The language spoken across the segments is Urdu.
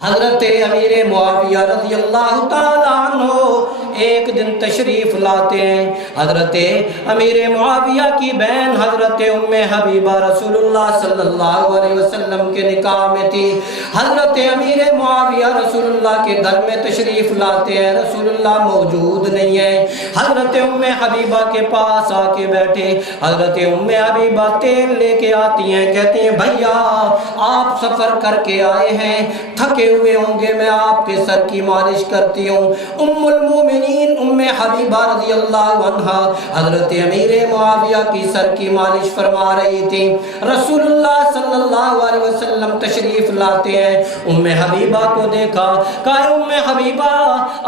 حضرت امیر معاویہ رضی اللہ تعالیٰ عنہ ایک دن تشریف لاتے ہیں۔ حضرت امیر معاویہ کی بہن حضرت ام حبیبہ رسول اللہ صلی اللہ علیہ وسلم کے نکاح میں تھی۔ حضرت امیر معاویہ رسول اللہ کے گھر میں تشریف لاتے ہیں، رسول اللہ موجود نہیں ہے۔ حضرت ام حبیبہ کے پاس آ کے بیٹھے، حضرت ام حبیبہ تیل لے کے آتی ہیں، کہتی ہیں بھیا آپ سفر کر کے آئے ہیں، تھکے ہوئے ہوں گے، میں آپ کے سر کی مالش کرتی ہوں۔ ام المومنین ام حبیبہ رضی اللہ عنہا حضرت امیر معاویہ کی سر کی مالش فرما رہی تھی۔ رسول اللہ صلی اللہ علیہ وسلم تشریف لاتے ہیں، ام حبیبہ کو دیکھا، کہا ام حبیبہ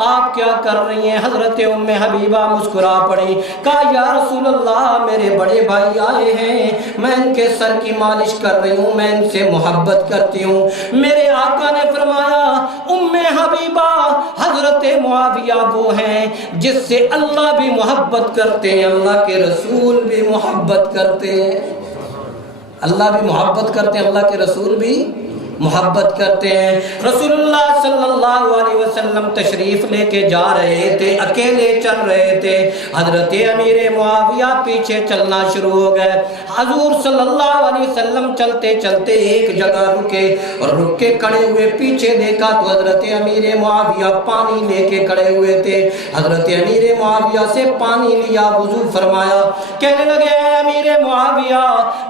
آپ کیا کر رہی ہیں؟ حضرت ام حبیبہ مسکرا پڑی، کہا یا رسول اللہ میرے بڑے بھائی آئے ہیں، میں ان کے سر کی مالش کر رہی ہوں، میں ان سے محبت کرتی ہوں۔ میرے آقا نے فرمایا ام حبیبہ حضرت معاویہ وہ ہیں جس سے اللہ بھی محبت کرتے ہیں، اللہ کے رسول بھی محبت کرتے ہیں، اللہ بھی محبت کرتے ہیں، اللہ کے رسول بھی محبت کرتے ہیں۔ رسول اللہ صلی اللہ علیہ وسلم تشریف لے کے جا رہے تھے، اکیلے چل رہے تھے، حضرت امیر معاویہ پیچھے چلنا شروع ہو گئے۔ حضور صلی اللہ علیہ وسلم چلتے چلتے ایک جگہ رکے، اور رک کے کھڑے ہوئے پیچھے دیکھا تو حضرت امیر معاویہ پانی لے کے کھڑے ہوئے تھے۔ حضرت امیر معاویہ سے پانی لیا، وضو فرمایا، کہنے لگے اے امیر معاویہ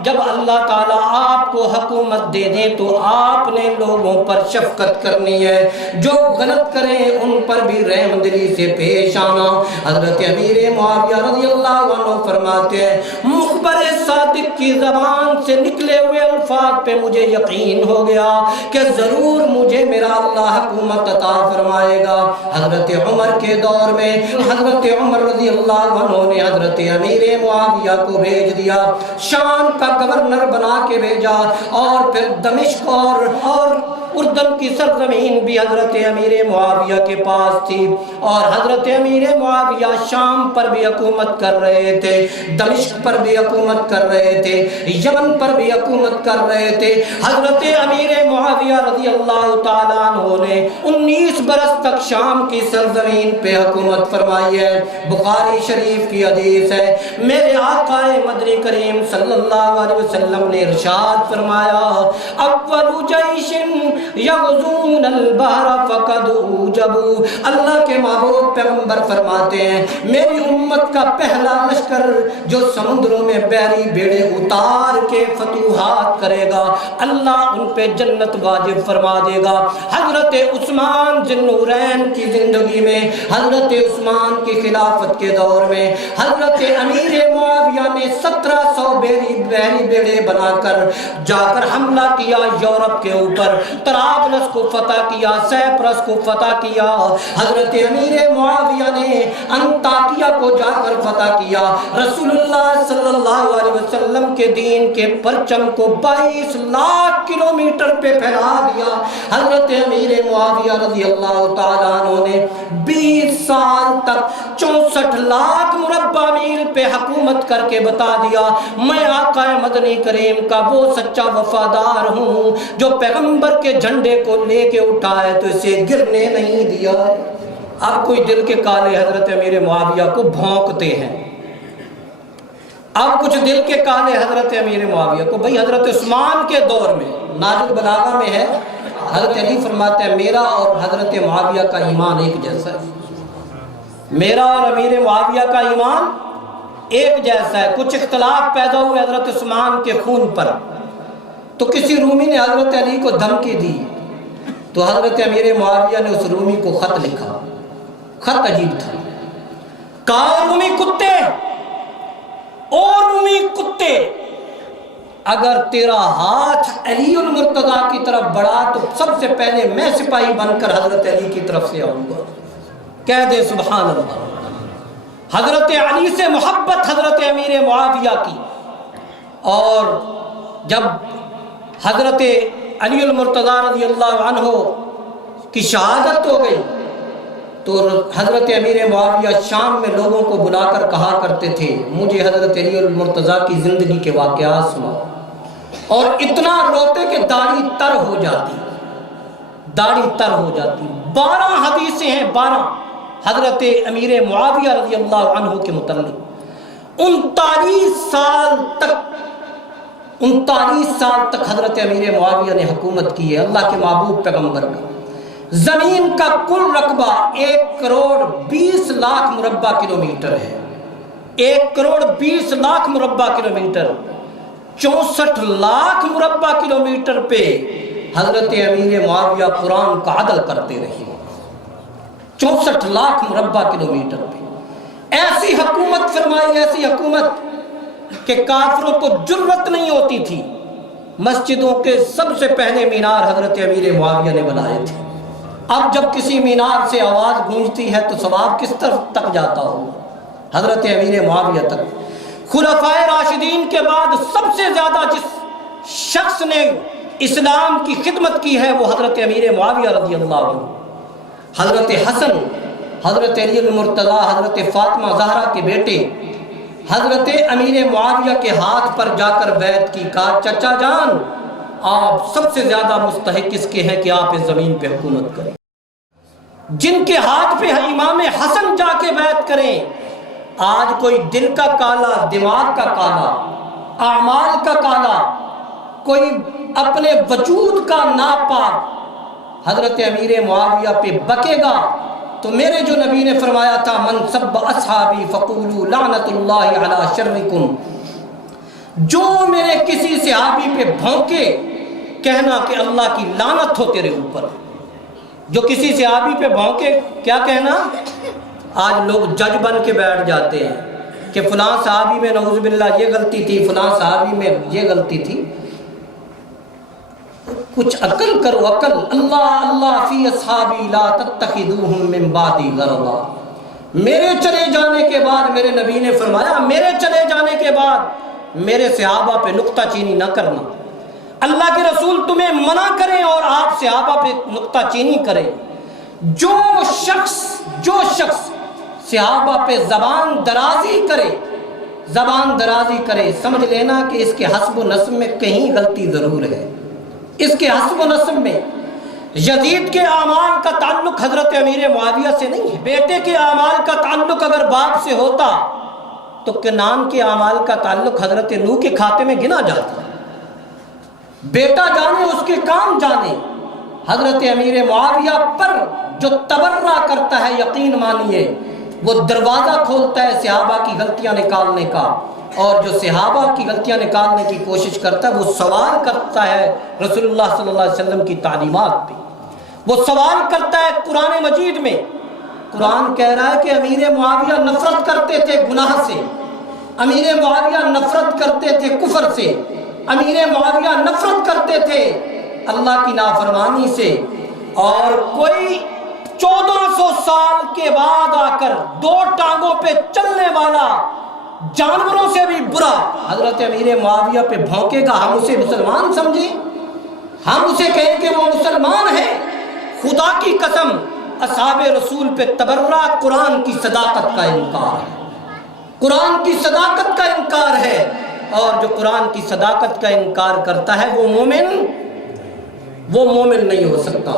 جب اللہ تعالیٰ آپ کو حکومت دے دیں تو آپ نے لوگوں پر شفقت کرنی ہے، جو غلط کریں ان پر بھی رحم دلی سے پیش آنا۔ حضرت امیر معاویہ رضی اللہ عنہ فرماتے ہیں مخبر صادق کی زبان سے نکلے ہوئے الفاظ پہ مجھے یقین ہو گیا کہ ضرور مجھے میرا اللہ حکومت عطا فرمائے گا۔ حضرت عمر کے دور میں حضرت عمر رضی اللہ عنہ نے حضرت امیر معاویہ کو بھیج دیا، شام کا گورنر بنا کے بھیجا، اور پھر دمشق اور اردن کی سرزمین بھی حضرت امیر معاویہ کے پاس تھی، اور حضرت امیر معاویہ شام پر بھی حکومت کر رہے تھے، دمشق پر بھی حکومت کر رہے تھے، یمن پر بھی حکومت کر رہے تھے۔ حضرت امیر معاویہ رضی اللہ تعالیٰ عنہ نے 19 برس تک شام کی سرزمین پہ حکومت فرمائی ہے۔ بخاری شریف کی حدیث ہے، میرے آقا مدنی کریم صلی اللہ علیہ وسلم نے ارشاد فرمایا اول جیش یغزون البحر فقد اوجبوا، اللہ کے محبوب پیغمبر فرماتے ہیں میری امت کا پہلا لشکر جو سمندروں میں بحری بیڑے اتار کے فتوحات کرے گا اللہ ان پہ جنت واجب فرما دے گا۔ حضرت عثمان ذی النورین کی زندگی میں، حضرت عثمان کی خلافت کے دور میں حضرت امیر معاویہ نے 1700 بحری بیڑے بنا کر جا کر حملہ کیا یورپ کے اوپر، طرابلس کو فتح کیا، سیپرس کو فتح کیا۔ حضرت امیر معاویہ نے انطاکیہ کو جا کر فتح کیا، رسول اللہ صلی اللہ علیہ وسلم کے دین کے پرچم کو 22 لاکھ کلومیٹر پہ پھیلا دیا۔ حضرت امیر معاویہ رضی اللہ تعالیٰ عنہ نے 20 سال تک 64 لاکھ مربع میل پہ حکومت کر کے بتا دیا میں آقا مدنی کریم کا وہ سچا وفادار ہوں جو پیغمبر کے جھنڈے کو لے کے اٹھا ہے تو اسے گرنے نہیں دیا ہے۔ اب کوئی دل کے کالے حضرت امیر معاویہ کو بھونکتے ہیں، اب کچھ دل کے کالے حضرت امیر معاویہ کو، بھئی حضرت عثمان کے دور میں ناج البلاغہ میں ہے، حضرت علی فرماتا ہے میرا اور حضرت معاویہ کا ایمان ایک جیسا ہے، میرا اور امیر معاویہ کا ایمان ایک جیسا ہے، کچھ اختلاف پیدا ہوئے حضرت عثمان کے خون پر، تو کسی رومی نے حضرت علی کو دھمکی دی تو حضرت امیر معاویہ نے اس رومی کو خط لکھا، خط عجیب تھا، کہا رومی کتے اور رومی کتے اگر تیرا ہاتھ علی المرتضیٰ کی طرف بڑھا تو سب سے پہلے میں سپاہی بن کر حضرت علی کی طرف سے آؤں گا، کہہ دے سبحان اللہ۔ حضرت علی سے محبت حضرت امیر معاویہ کی، اور جب حضرت علی المرتضیٰ رضی اللہ عنہ کی شہادت ہو گئی تو حضرت امیر معاویہ شام میں لوگوں کو بلا کر کہا کرتے تھے مجھے حضرت علی المرتضیٰ کی زندگی کے واقعات سناؤ، اور اتنا روتے کہ داڑھی تر ہو جاتی، داڑھی تر ہو جاتی۔ 12 حدیثیں ہیں، 12 حضرت امیر معاویہ رضی اللہ عنہ کے متعلق۔ 39 سال تک حضرت امیر معاویہ نے حکومت کی ہے، اللہ کے محبوب پیغمبر کا۔ زمین کا کل رقبہ 1 کروڑ 20 لاکھ مربع کلومیٹر ہے، 1 کروڑ 20 لاکھ مربع کلومیٹر۔ 64 لاکھ مربع کلومیٹر پہ حضرت امیر معاویہ قرآن کا عدل کرتے رہے، 64 لاکھ مربع کلومیٹر پہ ایسی حکومت فرمائی، ایسی حکومت کہ کافروں کو جرأت نہیں ہوتی تھی۔ مسجدوں کے سب سے پہلے مینار حضرت امیر معاویہ نے بنائے تھے۔ اب جب کسی مینار سے آواز گونجتی ہے تو ثواب کس طرف تک جاتا ہو؟ حضرت امیر معاویہ تک۔ خلفائے راشدین کے بعد سب سے زیادہ جس شخص نے اسلام کی خدمت کی ہے وہ حضرت امیر معاویہ رضی اللہ عنہ۔ حضرت حسن، حضرت علی المرتضیٰ، حضرت فاطمہ زہرا کے بیٹے حضرت امیر معاویہ کے ہاتھ پر جا کر بیعت کی، کہا چچا جان آپ سب سے زیادہ مستحق اس کے ہیں کہ آپ اس زمین پہ حکومت کریں۔ جن کے ہاتھ پہ امام حسن جا کے بیعت کریں، آج کوئی دل کا کالا، دماغ کا کالا، اعمال کا کالا، کوئی اپنے وجود کا ناپاک حضرت امیر معاویہ پہ بکے گا تو میرے جو نبی نے فرمایا تھا من سب اصحابی فقولوا لعنت اللہ علی شرکم، جو میرے کسی صحابی پہ بھونکے کہنا کہ اللہ کی لعنت ہو تیرے اوپر۔ جو کسی صحابی پہ بھونکے کیا کہنا؟ آج لوگ جج بن کے بیٹھ جاتے ہیں کہ فلاں صحابی میں نعوذ باللہ یہ غلطی تھی، فلاں صحابی میں یہ غلطی تھی۔ کچھ عقل کرو، عقل۔ اللہ اللہ فی اصحابی لا تتخذوہم من بعدی غرضا۔ میرے چلے جانے کے بعد میرے نبی نے فرمایا میرے چلے جانے کے بعد میرے صحابہ پہ نکتہ چینی نہ کرنا۔ اللہ کے رسول تمہیں منع کریں اور آپ صحابہ پہ نکتہ چینی کریں۔ جو شخص صحابہ پہ زبان درازی کرے سمجھ لینا کہ اس کے حسب و نسب میں کہیں غلطی ضرور ہے۔ اس کے حسب و نسب میں یزید کے اعمال کا تعلق حضرت امیر معاویہ سے نہیں ہے۔ بیٹے کے اعمال کا تعلق اگر باپ سے ہوتا تو کنان کے اعمال کا تعلق حضرت نوح کے کھاتے میں گنا جاتا۔ بیٹا جانے اس کے کام جانے۔ حضرت امیر معاویہ پر جو تبرہ کرتا ہے یقین مانیے وہ دروازہ کھولتا ہے صحابہ کی غلطیاں نکالنے کا، اور جو صحابہ کی غلطیاں نکالنے کی کوشش کرتا ہے وہ سوال کرتا ہے رسول اللہ صلی اللہ علیہ وسلم کی تعلیمات پہ، وہ سوال کرتا ہے قرآن مجید میں۔ قرآن کہہ رہا ہے کہ امیر معاویہ نفرت کرتے تھے گناہ سے، امیر معاویہ نفرت کرتے تھے کفر سے، امیر معاویہ نفرت کرتے تھے اللہ کی نافرمانی سے، اور کوئی 1400 سال کے بعد آ کر 2 ٹانگوں پہ چلنے والا جانوروں سے بھی برا حضرت امیر معاویہ پہ بھونکے گا، ہم اسے مسلمان سمجھیں؟ ہم اسے کہیں کہ وہ مسلمان ہے؟ خدا کی قسم اصحاب رسول پہ تبرہ قرآن کی صداقت کا انکار ہے، قرآن کی صداقت کا انکار ہے، اور جو قرآن کی صداقت کا انکار کرتا ہے وہ مومن نہیں ہو سکتا۔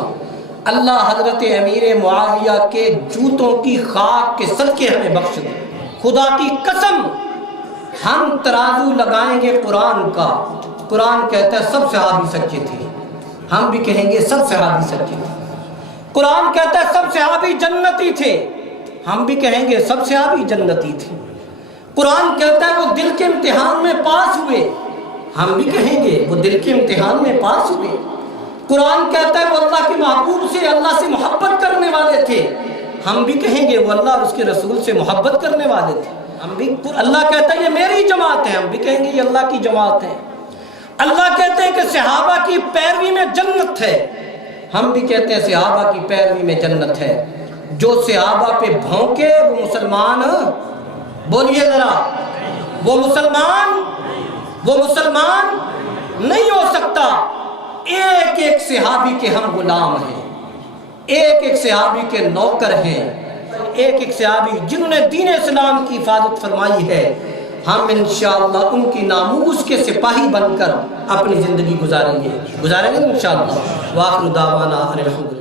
اللہ حضرت امیر معاویہ کے جوتوں کی خاک کے صدقے ہمیں بخش دے۔ خدا کی قسم ہم ترازو لگائیں گے قرآن کا، قرآن کہتا ہے سب صحابی سچے تھے، ہم بھی کہیں گے سب صحابی سچے تھے۔ قرآن کہتا ہے سب صحابی جنتی تھے، ہم بھی کہیں گے سب صحابی جنتی تھے۔ قرآن کہتا ہے وہ دل کے امتحان میں پاس ہوئے، ہم بھی کہیں گے وہ دل کے امتحان میں پاس ہوئے۔ قرآن کہتا ہے وہ اللہ کے محبوب سے، اللہ سے محبت کرنے والے تھے، ہم بھی کہیں گے وہ اللہ اور اس کے رسول سے محبت کرنے والے تھے۔ ہم بھی اللہ کہتا ہے یہ میری جماعت ہے، ہم بھی کہیں گے یہ اللہ کی جماعت ہے۔ اللہ کہتے ہیں کہ صحابہ کی پیروی میں جنت ہے، ہم بھی کہتے ہیں صحابہ کی پیروی میں جنت ہے۔ جو صحابہ پہ بھونکے وہ مسلمان، بولیے ذرا، وہ مسلمان نہیں ہو سکتا۔ ایک ایک صحابی کے ہم غلام ہیں، ایک ایک صحابی کے نوکر ہیں، ایک ایک صحابی جنہوں نے دین اسلام کی حفاظت فرمائی ہے، ہم انشاءاللہ ان کی ناموس کے سپاہی بن کر اپنی زندگی گزاریں گے انشاءاللہ۔ وآخر دعوانا الحمد